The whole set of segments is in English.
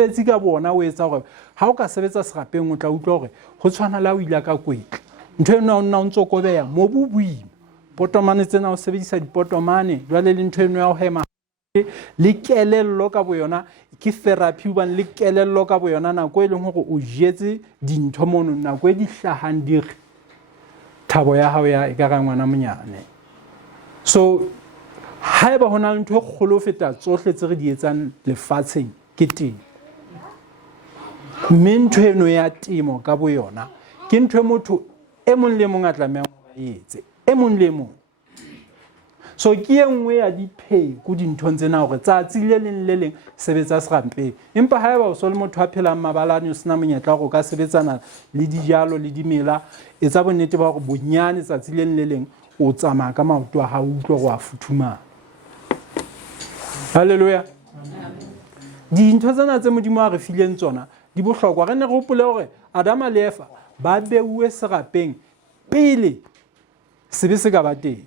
mofepetsi ka bona o etsa gore ha o ka sebetsa serapeng o tla utlwa gore go tshwana la o ile ka kwetla ntho eno o nna o ntse o kobeya mobu boima potomane tsena o sebedisa dipotomane jwale le ntho eno ya ho hema le kelello ka boyona ke therapy hobane le kelello ka boyona nako e leng hore o jetse dintho mono nako e di hlahang di thabo ya hao ya ekara ngwana monyane. So haeba hona le ntho e kgolo ho feta tsohle tse re di etsang lefatsheng ke temo. Mme ntho eno ya temo ka boyona ke ntho e motho e mong le mong a tlamehang ho e etse e mong le mong. So ke e nngwe ya dipheko dinthong tsena hore tsatsi le leng le leng sebetsa serampeng. Empa haeba o so le motho a phelang mabalane o sena monyetla go ka sebetsana le dijalo le dimela etsa bonnete ba hore bonyane tsatsi le leng le leng o tsamaya ka maoto a hao utlwa go a futhumana. Haleluya. Dintho tsena tse modimo a re fileng tsona di bohlokwa. Re ne re hopole hore Adam le Eva ba beuwe serapeng pele sebe se ka ba teng.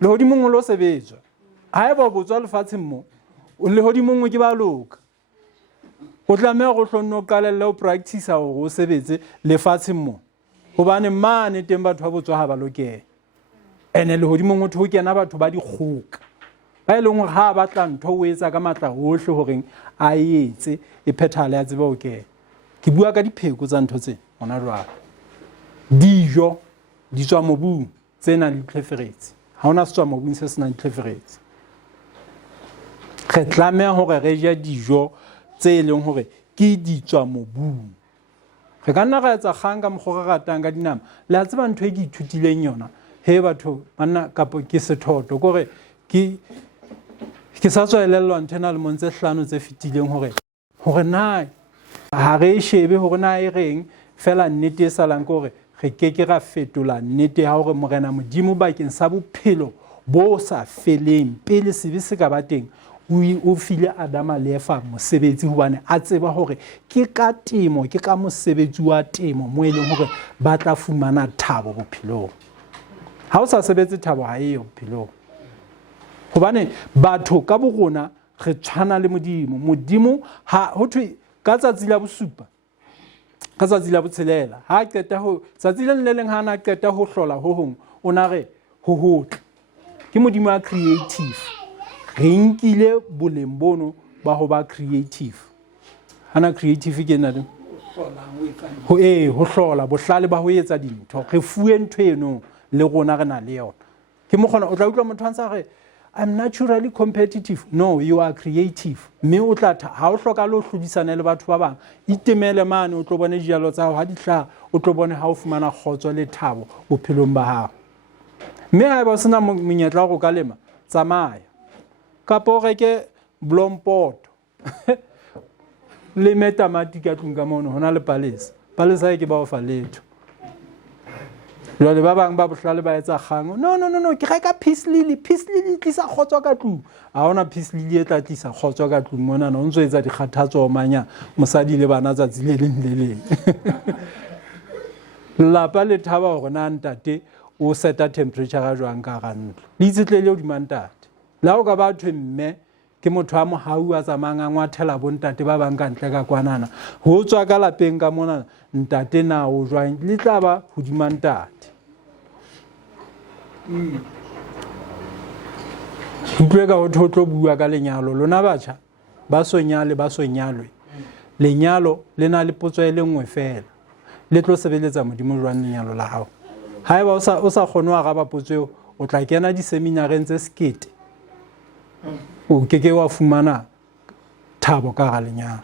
Lehodimong o lo sebetswa. Haeba o botswa lefatsheng mo lehodimong ke ba loka. O tlameha go hlonne o qalelle o practice hore o sebetse lefatsheng mo. Hobane mane teng batho ba botswa ha ba lokela. Ene lehodimong o tho kena batho ba di kgoka. Ba e leng hore ha ba tla ntho o etsa ka matla hohle hore a etse e phethale ya tseba o ke. Ke bua ka dipheko tsa ntho tse hona jwale. Dijo di tswa mobung tsena le ditlheferetsi. Ha ona se tswa mobung se sena ditlheferetsi. Re tlameha hore re je dijo tse leng hore ke di tswa mobung. Re ka nna ra etsa kgang ka mokgwa re ratang ka dinama. Le a tseba ntho e ke ithutileng yona. He batho banna kapo ke sethoto gore ke sa tswa elellwa ntena le montse hlano tse fitileng hore na ha re shebe hore na e reng fela nnete e salang gore re ke ra fetola nnete ya hore morena modimo bakeng sa bophelo bo sa feleng pele sebe se ka ba teng o file Adam le Eva mosebetsi hobane a tseba hore ke ka temo ke ka mosebetsi wa temo mo e leng hore ba tla fumana thabo bophelong. Ha o sa sebetse thabo ha eyo bophelong. Hobane batho ka borona re tshwana le modimo ha ho thwe ka tsatsi la bosupa ka tsatsi la botshelela ha qeta ho tsatsi le leng ha na qeta ho hlola ho hong o na re ho hotle ke modimo a creative. Re nkile boleng bono ba ho ba creative. Hana creative ke nna ho hlola bohlale ba ho etsa dintho re fuwe ntho eno le rona re na le yona. Ke mo khona o tla utlwa motho a ntse re I'm naturally competitive. No, you are creative. Me o tla ha o hloka le ho hlodisana le batho ba bang. Itemele mane o tlo bone dijalo tsa hao ha di hlaha o tlo bone ha o fumana khotso le thabo bophelong ba hao. Me ha ba sena monyetla go ka lema tsamaya. Kapo reke blompoto. Le metamati ka tlung ka mono hona le palesa. Palesa ke ba o fa letho. Jwale ba bang ba bohlale ba etsa kgang. No, ke reka peace lily tlisa kgotso ka tlung. Ha ona peace lily e tla tlisa kgotso ka tlung mona o ntse etsa dikgathatso o manya mosadi le bana tsatsi le leng le leng. Lapa le thaba hore na ntate o seta temperature ga jwang ka ga ntlo. Le itsetlele o di mantate. La o ka ba thwe mme ke motho a mohau a tsamanga ngwathela bo ntate ba bang ka ntle ka kwanana. Ho tswa ka lapeng ka mona ntate na o jwang le tla ba hodima ntate. Utlwe ka ho tlo bua ka lenyalo lona batjha ba sonyalwe lenyalo le na le potso e lengwe fela le tlo sebeletsa modimo jwang lenyalo la hao. Haeba o sa kgone wa araba potso eo o tla kena di seminareng tse sekete o keke wa fumana thabo ka ga lenyalo.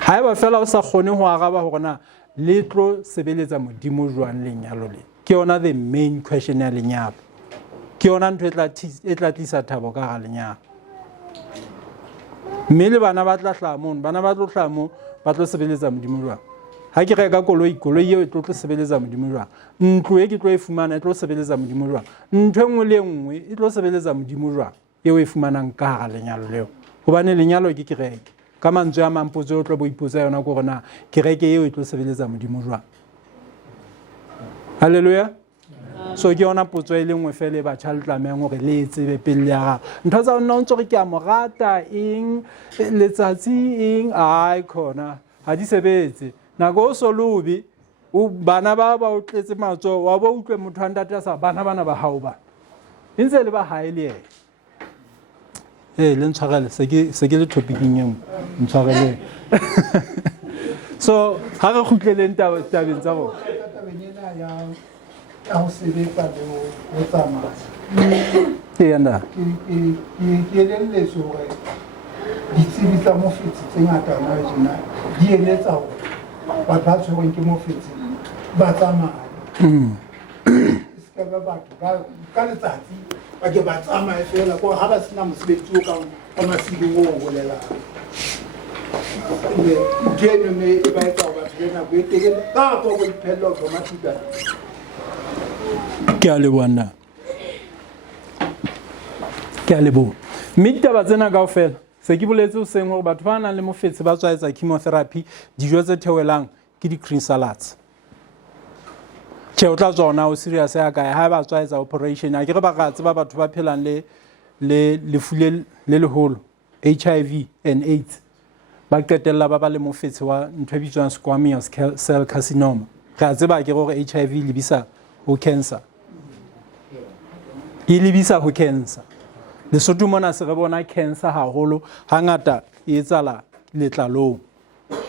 Haeba fela o sa kgone ho araba hore na le tlo sebeletsa modimo jwang lenyalo le ke yona the main question ya lenyalo. Ke yona ntho e tla tlisa thabo ka ga lenyalo. Mme le bana ba tla hlamo bana ba tlo hlamo ba tlo sebeletsa modimo jwang. Ha ke reka koloi eo e tlo sebeletsa modimo jwang. Ntlo e ke tlo e fumana e tlo sebeletsa modimo jwang. Ntho engwe le engwe e tlo sebeletsa modimo jwang eo e fumanang ka ga lenyalo leo. Hobane lenyalo ke kereke. Ka mantswe a mampotso o tlo bo ipotsa yona go rona kereke eo e tlo sebeletsa modimo jwang. Haleluya. so ke yona potso e le nngwe fela e batjha le tlamehang hore le e tsebe pele ya gago ntho tsa nna o ntse re ke a mo rata eng letsatsi eng ai khona ha di sebetse nako o so lobe o bana ba o tletse matso wa ba utlwe motho a ntate sa bana ba hao ba ntse le ba hae le yena le ntshwarele se ke le topicing eng ntshwarele so ha re khutleleng tabeng tsa rona ya ho sebetsa le ho tsamaya ke yana ke elelletswe hore ditsebi tsa mofetsi tse ngata na jena di eletsa hore batho ba tshwerweng ke mofetsi ba tsamaya ska ba batho ka letsatsi ba ke ba tsamaya fela ko ha ba sena mosebetsi o ka masileng o bolela ke me ba etsa ba tsena go etekele ka go Pelo automatically ke a lebona ke a lebo mme taba tsena kaofela se ke boletse o seng hore batho ba nang le mofetse ba tswaetsa chemotherapy dijo tse thewelang ke di-green salads ke o tla tsona o serious ya kae ha ba tswaetsa operation a ke re ba ga tseba batho ba phelang le lefu le leholo HIV and AIDS ba qetella ba le mofetse wa ntho e bitswang squamous cell carcinoma ga tseba ke gore HIV le bisa ho cancer e lebisa ho cancer Lesotho mona se re bona cancer haholo hangata e etsala letlalong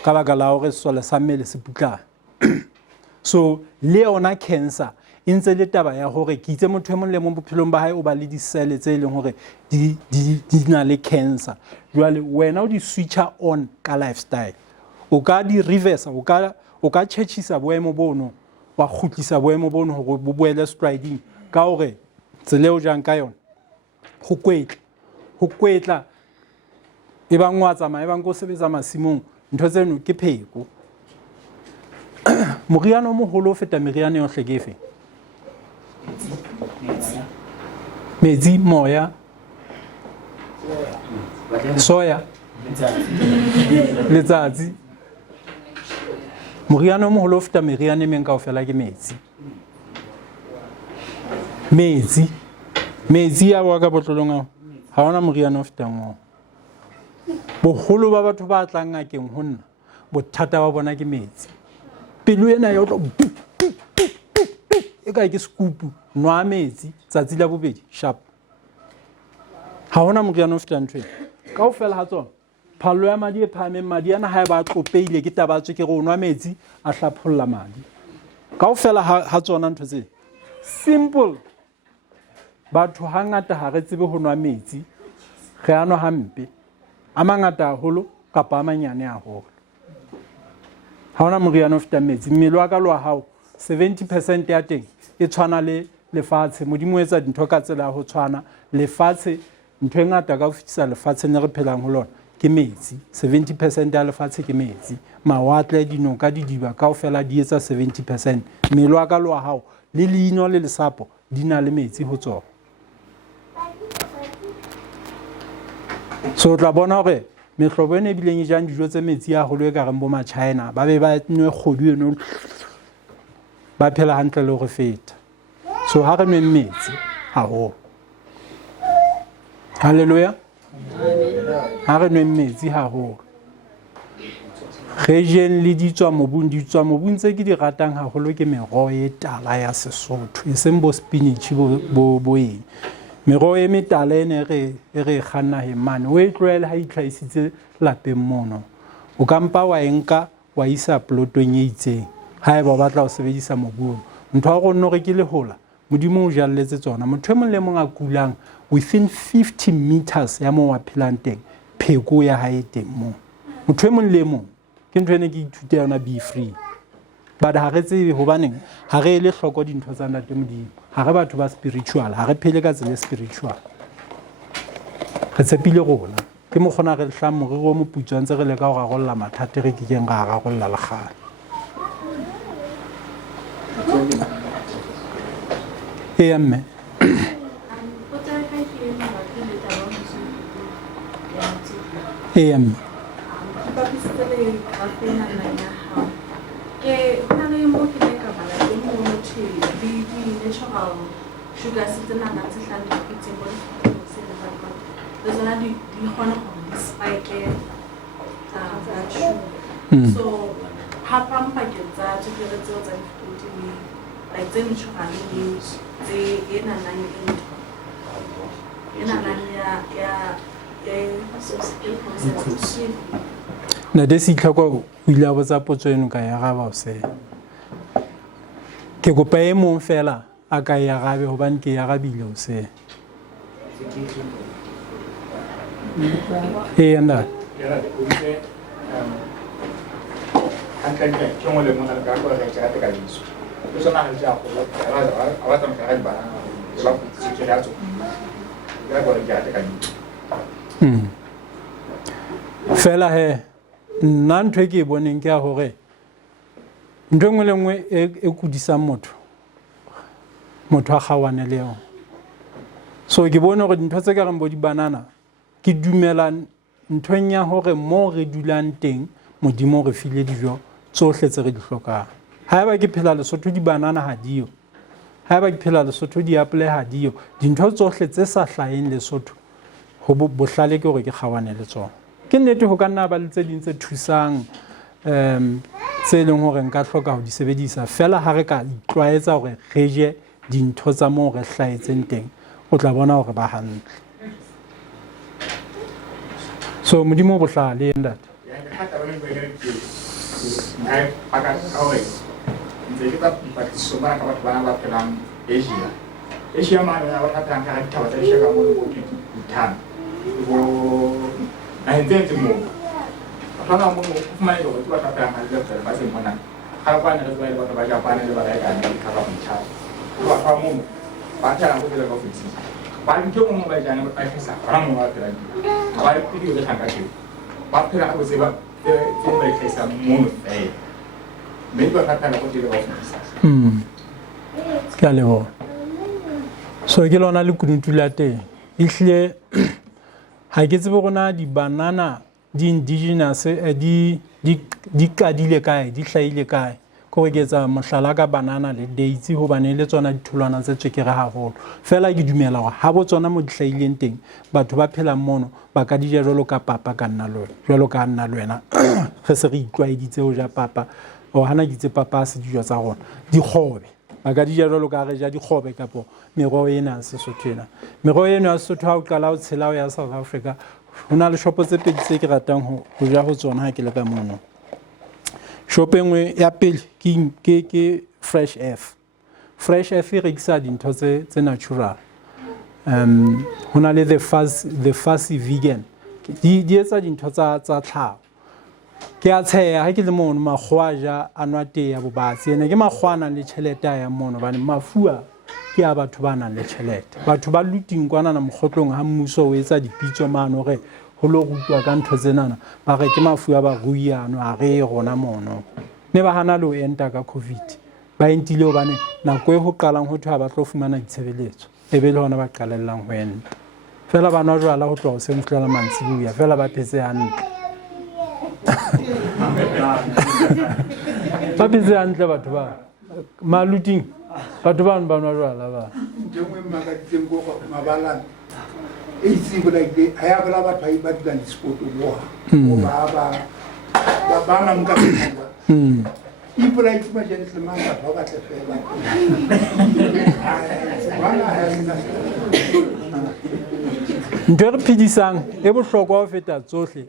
ka baka la hore sole sa mmele se putlana so le yona cancer e ntse le taba ya hore ke itse motho e mong le mong bophelong ba hae o ba le di-cell tse leng hore di na le cancer jwale wena o di switcha on ka lifestyle o ka di reverse o ka tjhetjhisa boemo bono wa khutlisa boemo bono hore bo boele striding ka hore tsele o jang ka yona ho kwetla e bang wa tsamaya e bang go sebetsa masimong ntho tseno ke pheko moriana o moholo o feta meriana yohle ke efe metsi moya soya letsatsi moriana o moholo o feta meriana e meng kaofela ke metsi ya wa ka botlolong ao ha ona moriana o fetang moo boholo ba batho ba tlang ngakeng ho nna bothata ba bona ke metsi pelo ena ya tlo e ka ke skupu nwa metsi tsatsi la bobedi sharp ha ona moriana o fetang ntwe kaofela ha tsona phallo ya madi e phahameng madi ana ha ba tlopeile ke tabatswe ke re o nwa metsi a hlapholla madi kaofela ha tsona ntho tse simple batho hangata ha re tsebe ho nwa metsi re anwa hampe a mangata haholo kapa a manyane haholo ha ona moriana o fetang metsi mmele wa ka lo hao 70% ya teng e tshwana le lefatshe modimo etsa dintho ka tsela ho tshwana lefatshe ntho e ngata ka ho fitisa lefatshe ne re phelang ho lona ke metsi 70% ya lefatshe ke metsi mawatle dinoka didiba kaofela di etsa 70% mmele wa ka lo hao le leino le lesapo di na le metsi ho tsona so tla bona hore mehlobo ene bileng e jang dijo tse metsi haholo e ka reng bo ma China ba be ba nwe kgodu eno ba phela hantle le go feta so ha re nwe metsi haholo haleluya ha re nwe metsi haholo region le ditswa mobung tse ke di ratang haholo ke meroho e tala ya Sesotho e seng bo spinach bo eng meroho e metala ene re kganna he mane o e tloele ha itlhaisitse lapeng mono o ka mpa wa enka wa isa plotong e itseng ha eba o batla ho sebedisa mobu ntho a rona re ke le hola modimo o jalletse tsona motho e mong le mong a kulang within 50 meters ya mo wa phelang teng pheko ya hae teng mo motho e mong le mong ke ntho ene ke ithute yona be free but ha re tsebe hobaneng ha re le hloko dintho tsa ntate modimo ha re batho ba spiritual ha re phele ka tsela spiritual re tshepile rona ke mo khona re hlamo re go moputswa ntse re le ka go ragolla mathata re kekeng ga ragolla le gale mme the natural sugar sitting on that land putting body there's another the honor of spike that sugar. So how packets are to get it out and like them naturally they in na desi tlhoko o ile a botsa potso eno ka ya gaba o se ke kopa e mong fela a ka ya gabe hobane ke ya gabile o se anda fela he nna ntho e ke boneng ke ya hore ntho engwe le engwe e kudisang motho a kgawane le yona. So ke bone hore dintho tse ka reng bo di banana ke dumela nthong ya hore mo re dulang teng modimo re file dijo tsohle tse re di hlokang. Haeba ke phela Lesotho di banana ha diyo, haeba ke phela Lesotho di apple ha diyo, dintho tsohle tse sa hlaheng Lesotho ho bohlale ke hore ke kgawane le tsona. Ke nnete ho ka nna ba le tse ding tse thusang tse leng hore nka hloka ho di sebedisa fela ha re ka itlwaetsa hore re je dintho tsa mo re hlahetseng teng o tla bona hore ba hantle. So modimo bohlale ntate Asia man na wata tanga hata wata shaka mo ko tan bo na intente mo kana mo mai do wata tanga hata ba se mona kala kwa na ba wata ba Japan le ba ga ka ni ka ba mcha ko fa mo ba ta ko le ba fitsi ba ni ko mo ba jana ba ta sa ram mo wa tra ba ri video da tanga ke ba tra ko se ba te ba ke sa mo eh me ba ta na ko le ba fitsi ka le ho. So ke lona le kunutu la teng ihle ha ke tsebe rona di banana di indigenous di kadile kae di hlaile kae ko ke etsa mohlala ka banana le dates hobane le tsona ditholwana tse Tsoekere haholo fela ke dumela hore ha bo tsona mo di hlaileng teng batho ba phela mono ba ka di ja jalo ka papa ka nna lo jalo ka nna lo wena re se re itlwaeditse ho ja papa o hana ditse papa se dijo tsa rona di khobe ba ka di ja jalo ka re ja di khobe kapo meroho ena Sesotho ena meroho ena ya Sesotho ha o qala o tshela o ya South Africa hona le shopo tse pedi tse ke ratang ho ja ho tsona ha ke le ka mono. Shop engwe ya pele ke Fresh F e rekisa dintho tse natural hona le the fussy vegan di etsa dintho tsa tlhaho ke a tsheya ha ke le mono makgwaja anwa te ya bobatsi ene ke makgwana le tšhelete ya mono bane mafua ke a batho ba nang le tšhelete batho ba luting kwana na mokgotlong ha mmuso o etsa dipitso mano re ho lo rutwa ka ntho tsenana ba re ke mafua ba ruiano a re gona mono ne ba hana le o enta ka covid ba entile hobane nako e ho qalang ho thwa ba tlo fumana ditshebeletso e be le hona ba qalellang ho enta fela bana jwala ho tloa se mfihlela mantsibuya fela ba phetse hantle ba phetse hantle batho ba maluting batho ba nwa jwala ba jengwe magaditseng go mabalana e itse go like ha ya bala batho ba dula di sport go ba na mga ipula itse jentle manga ba tle fela ntwe re phidisang e bohlokwa ho feta tsohle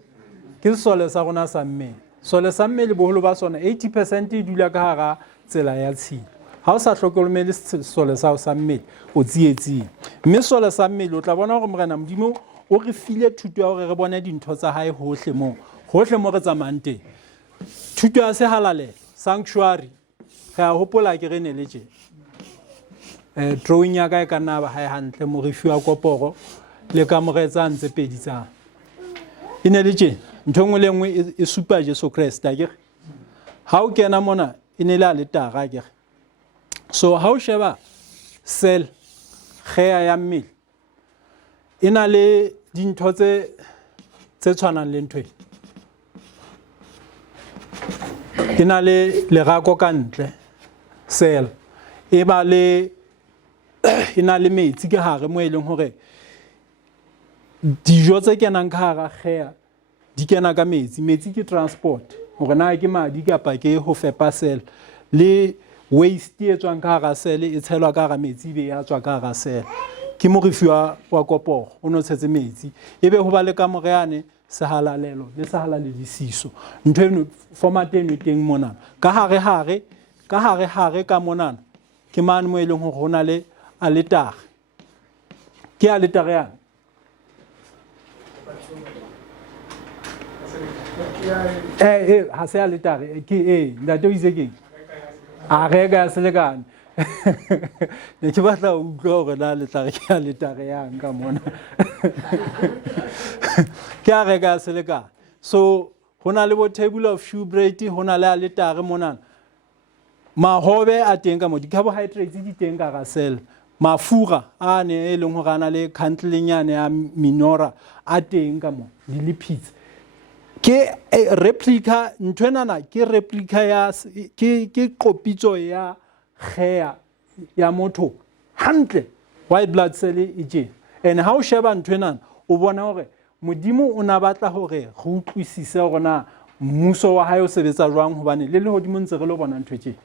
ke sole sa rona sa mme sole sa mme le boholo ba sona 80% e dula ka hara tsela ya tshilo ha o sa hlokomele sole sa o sa mme o tsietsing mme sole sa mme o tla bona hore morena modimo o re file thuto ya hore re bone dintho tsa hae hohle mo re tsamayang teng thuto ya sehalale sanctuary ga hopola ke re ne le tje drawing ya ka e ka nna ba hae hantle mo re fiwa koporo le ka moretsa ntse pedi tsa ine le tje nthongwe le ngwe e supa Jesu Christ a ke ha o kena mona ine le taga ke so ha o sheba cell khea ya mmele ina le dintho tse tshwanang le ntwe ina le lerako ka ntle cell e ba le e na le metsi ke hare mo e leng hore dijo tse kenang ka hara kgea di kena ka metsi ke transport hore na ke madi kapa ke ho fepa cell le waste e tswang ka hara cell e tshelwa ka hara metsi be ya tswa ka hara cell ke morifi wa koporo o no tshetse metsi ebe ho ba le ka moreane sehalalelo le sehalalelisiso ntho eno format eno teng mona ka hare ka monana ke mane mo e leng hore ho na le alitare ke alitare yana ha se alitare ke ntate o itse keng a rega selekane ne ke batla ho utlwa hore na alitare ke alitare yang ka mona ke a rega selekane so ho na le bo table of shewbread ho na le alitare monana mahobe a teng ka mo di carbohydrates di teng ka cell mafura a ne e leng hore ana le khantlelenyane ya minora a teng ka mo di lipids ke replica ntwenana ke replica ya ke qopitso ya kgea ya motho hantle white blood cell e je and how sheba ntwenana o bona hore modimo o na batla hore go utlwisise rona mmuso wa hae o sebetsa jwang hobane le hodimo ntse re lo bona ntwe tje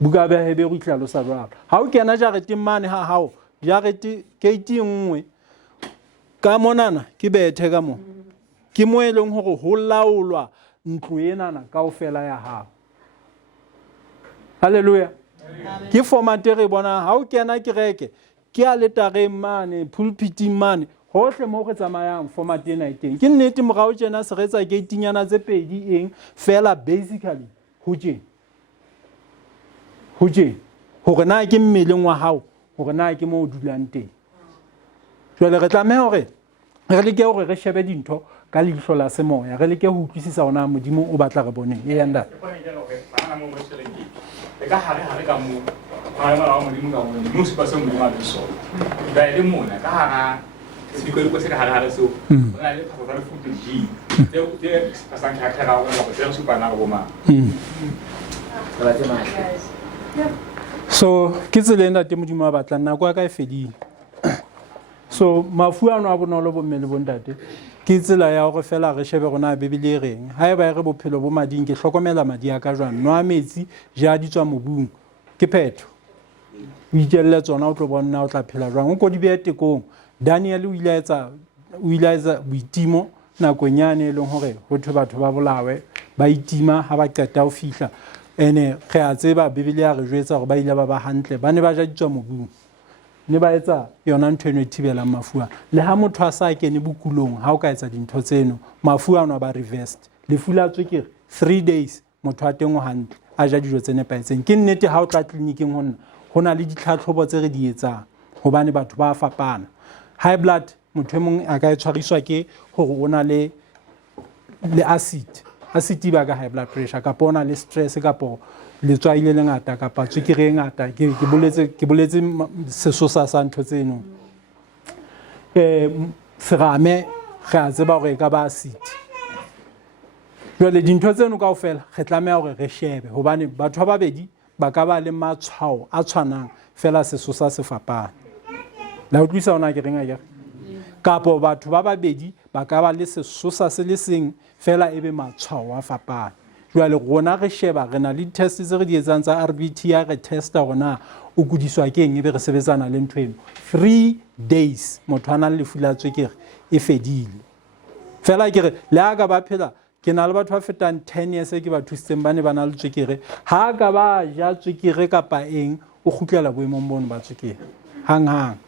buka ba hebe go itlalo sa jwalo ha o kena jarete mane ha hao jarete gate nngwe ka monana ke bethe ka mo ke mo eleng hore ho laolwa ntlo enana kaofela ya hao haleluya ke format re bona ha o kena kereke ke a letare mane pulpit mane hohle mo re tsamayang format ena e teng ke nnete morao tjena se retsa gateinyana tse pedi eng fela basically ho je hore na ke mmeleng wa hao hore na ke mo o dulang teng jwale re tlameha hore re leke hore re shebe dintho ka leihlo la semoya re leke ho utlwisisa hona modimo o batla re boneng e yanda ka hare ka mo ha ma modimo ka mo mo se pasa mo ma so ba ile mona ka hara se ko se ka hare so ona le phapo ka futu ji te pasang ka ka go go se supa na go ma so ke tsele nda te modimo ba batla nna kwa ka e fedile so mafu ano a bonolo bo mmele bo ntate ke tsela ya gore fela re shebe rona bebele e reng ha e ba re bophelo bo mading ke hlokomela madi a ka jwang nwa metsi ja di tswa mobung ke phetho o itjelle tsona o tlo bona o tla phela jwang o kodi be tekong Daniel o ilaetsa boitimo nakonyane e leng hore ho thwe batho ba bolawe ba itima ha ba qeta ho fihla ene re a tseba bebele ya re jwetsa gore ba ile ba hantle ba ne ba ja di tswa mobung ne ba etsa yona ntho eno e thibelang mafua le ha motho a sa kene bokulong ha o ka etsa dintho tseno mafua ano ba reversed lefu la tswekere 3 days motho a teng o hantle a ja dijo tse nepaetseng ke nnete ha o tla tleliniking hona le ditlhatlhobo tse re di etsang hobane batho ba fapana high blood motho mong a ka tshwariswa ke hore o na le acid ba ka high blood pressure ka pona le stress ka po letswai le ngata kapa tswekere ngata ke boletse sesosa sa ntho tseno serame ga tseba gore ka ba acid jwale dintho tseno kaofela re tlameha hore re shebe hobane batho ba babedi ba ka ba le matshwao a tshwanang fela sesosa se fapana la utlwisa ona ke renga ke kapo batho ba babedi ba ka ba le sesosa se le seng fela ebe matshwao a fapana jwale rona re sheba re na le test tse re di etsang tsa RBT ya re testa rona o kudiswa ke eng ebe re sebetsana le ntho eno 3 days motho ana le lefu la tswekere e fedile fela ke re le aga ba phela ke na le batho ba fetang 10 years ke ba thusitseng ba ne ba na le tswekere ha ka ba ja tswekere kapa eng o khutlela boemong bono ba tswekere hang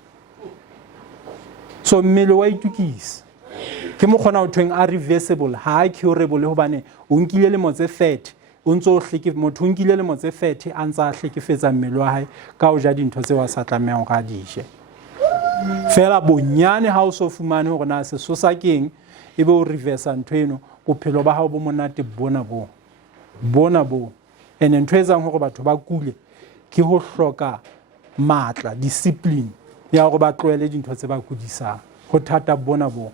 so mmele wa itukisa ke mo khona o thweng a reversible ha curable hobane o nkile le motse 30 o ntso hleke motho o nkile le motse 30 a ntsa hlekefetsa mmele wa hae ka o ja dintho tse wa sa tlameha ga dishe fela bonyane ha o so fumane hore na se sosa keng ebe o reverse ntho eno bophelo ba hao bo monate bona bo ene ntho etsang hore batho ba kule ke ho hloka matla discipline ya hore ba tloele dintho tse ba kudisang ho thata bona bo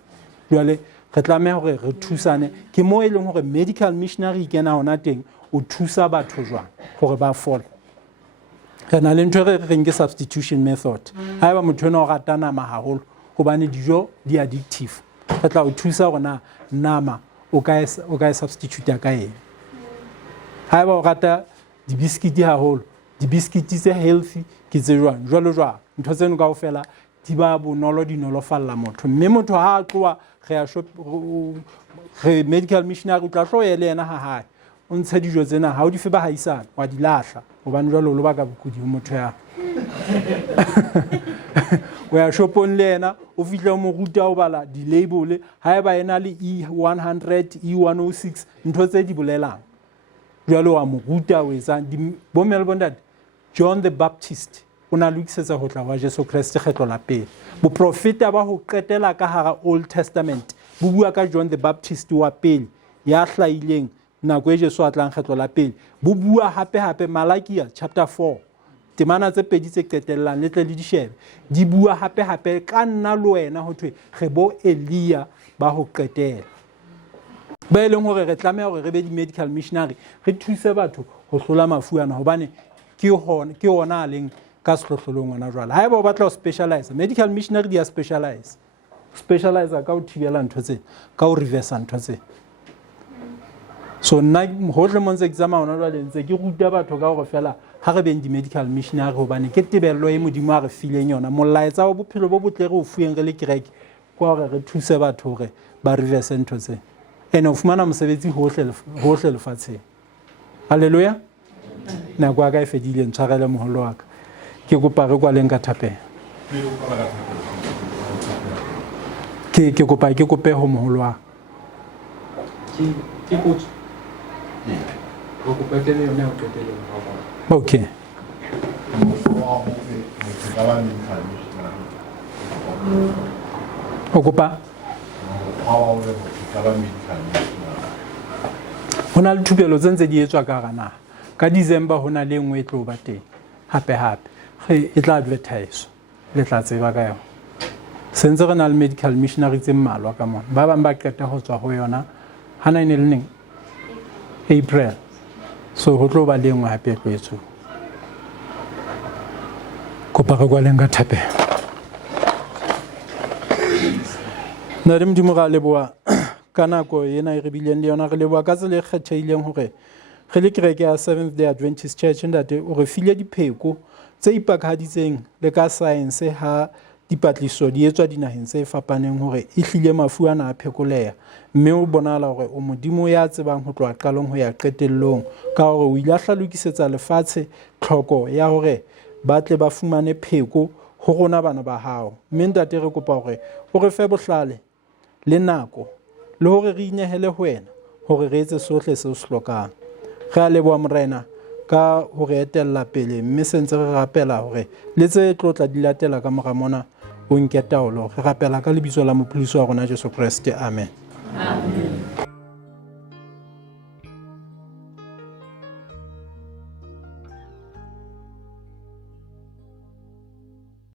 jwale re tlameha hore re thusane ke mo e leng hore medical missionary kena hona teng o thusa batho jwang hore ba fole re na le ntho re reng ke substitution method ha eba motho ena o rata nama haholo hobane dijo di addictive re tla o thusa hore nama o ka e substitute ka eng ha eba o rata di-biscuit haholo di-biscuit tse healthy ke tse jwang jwalo ntho tseno kaofela di ba bonolo di nolofalla motho mme motho ha a tloa re medical missionary o tla tlo ele yena ha hae o ntshe dijo tsena ha o di fe bahaisane wa di lahla hobane jwalo o lo baka bokudi ho motho ya o ya shopong le yena o fihle mo ruta o bala di-label ha eba ena le E100 E106 ntho tse di bolelang jwalo wa mo ruta o etsang bo Melbourne John the Baptist o na lokisetsa ho tla wa Jesu Kriste kgetlo la pele boprofeta ba ho qetela ka hara Old Testament bo bua ka John the Baptist wa pele ya hlaileng nako e Jesu a tlang kgetlo la pele bo bua hape Malakia chapter 4 temana tse pedi tse qetellang le tle le di shebe di bua hape ka nna le wena ho thwe re bo Elia ba ho qetela ba eleng hore re tlameha hore re be di medical missionary re thuse batho ho hlola mafu ana hobane ke hona a leng ka sehlohlolong ona jwale ha eba o batla ho specialize medical missionary dia specialize ka ho thibela ntho tse ka ho reverse ntho tse so nna hohle mo ntse exam ona jwale ntse ke ruta batho ka hore fela ha re beng di medical missionary hobane ke tebello e modimo a re fileng yona molaetsa wa bophelo bo botle re o fueng re le kereke kwa hore re thuse batho hore ba reverse ntho tse ene o fumana mosebetsi hohle lefatsheng haleluya nako ka e fedile ntshwarele moholo wa ka ke kopa re kwaleng ka thapeng ke kope ho moholo wa ke potso go kopa ke le yona o qetele ho okay o kopa hona le thupelo tse ntse di etswa ka hara naha ka December hona le nngwe e tlo ba teng hape e tla advertise le tla tseba ka yona sentse re na le medical missionary tse mmalwa ka mona ba bang ba qeta ho tswa ho yona hana ene le neng April so ho tlo ba le nngwe hape e tlo etswa kopa re kwaleng ka thape na re modimo ga leboa ka nako ena e re bileng le yona re leboa ka tsela e kgethehileng hore re le kereke ya Seventh Day Adventist Church ntate o re file dipheko tse ipakaditseng le ka science ha dipatliso di etswa dinaheng tse fapaneng hore e hlile mafu ana a phekoleha mme o bonala hore o modimo ya tsebang ho tloha qalong ho ya qetellong ka hore o ile a hlalokisetsa lefatshe tlhoko ya hore ba tle ba fumane pheko ho rona bana ba hao mme ntate re kopa hore o re fe bohlale le nako le hore re inehele ho wena hore re etse sohle seo se hlokang re a leboha morena ka ho re etella pele mme sentse re rapela hore le tse tlotla di latela ka mora mona o nke taolo re rapela ka lebitso la mopholosi wa rona Jesu Kriste amen.